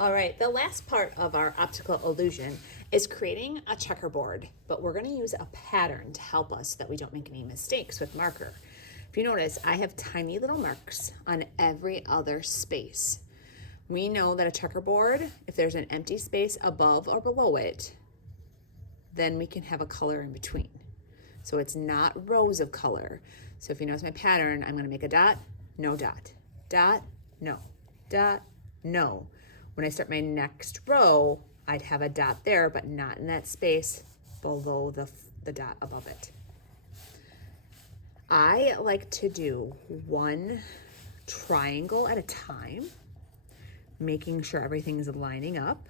All right, the last part of our optical illusion is creating a checkerboard, but we're gonna use a pattern to help us so that we don't make any mistakes with marker. If you notice, I have tiny little marks on every other space. We know that a checkerboard, if there's an empty space above or below it, then we can have a color in between. So it's not rows of color. So if you notice my pattern, I'm gonna make a dot, no dot, dot, no, dot, no. When I start my next row, I'd have a dot there, but not in that space below the dot above it. I like to do one triangle at a time, making sure everything's lining up.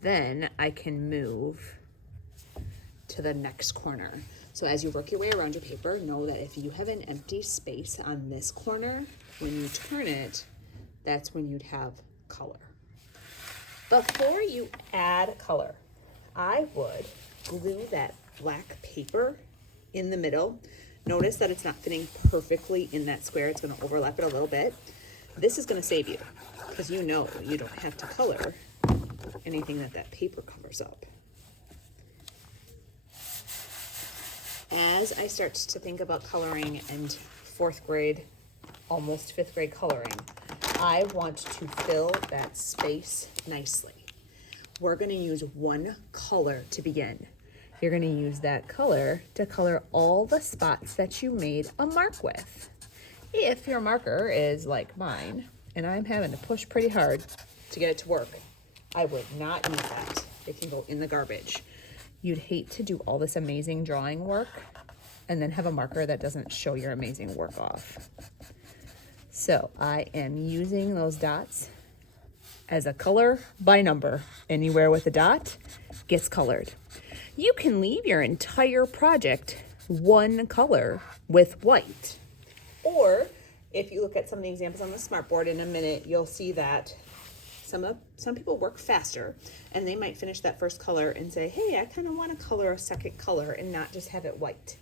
Then I can move to the next corner. So as you work your way around your paper, know that if you have an empty space on this corner, when you turn it, that's when you'd have color. Before you add color, I would glue that black paper in the middle. Notice that it's not fitting perfectly in that square. It's going to overlap it a little bit. This is going to save you because you know you don't have to color anything that paper covers up. As I start to think about coloring and fourth grade, almost fifth grade coloring, I want to fill that space nicely. We're going to use one color to begin. You're going to use that color to color all the spots that you made a mark with. If your marker is like mine, and I'm having to push pretty hard to get it to work, I would not use that. It can go in the garbage. You'd hate to do all this amazing drawing work and then have a marker that doesn't show your amazing work off. So I am using those dots as a color by number. Anywhere with a dot gets colored. You can leave your entire project one color with white. Or if you look at some of the examples on the smartboard in a minute, you'll see that some people work faster and they might finish that first color and say, hey, I kind of want to color a second color and not just have it white.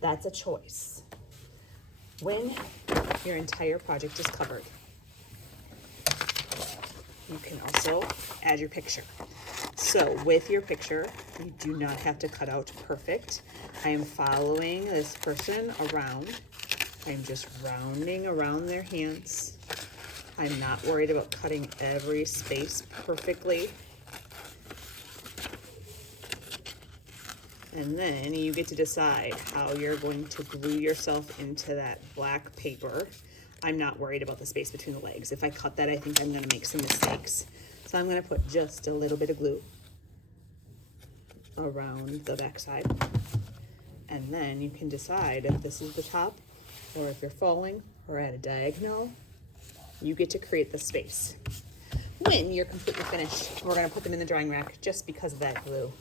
That's a choice. When your entire project is covered, you can also add your picture. So with your picture, you do not have to cut out perfect. I am following this person around. I'm just rounding around their hands. I'm not worried about cutting every space perfectly. And then you get to decide how you're going to glue yourself into that black paper. I'm not worried about the space between the legs. If I cut that, I think I'm gonna make some mistakes. So I'm gonna put just a little bit of glue around the back side. And then you can decide if this is the top or if you're falling or at a diagonal. You get to create the space. When you're completely finished, we're gonna put them in the drying rack just because of that glue.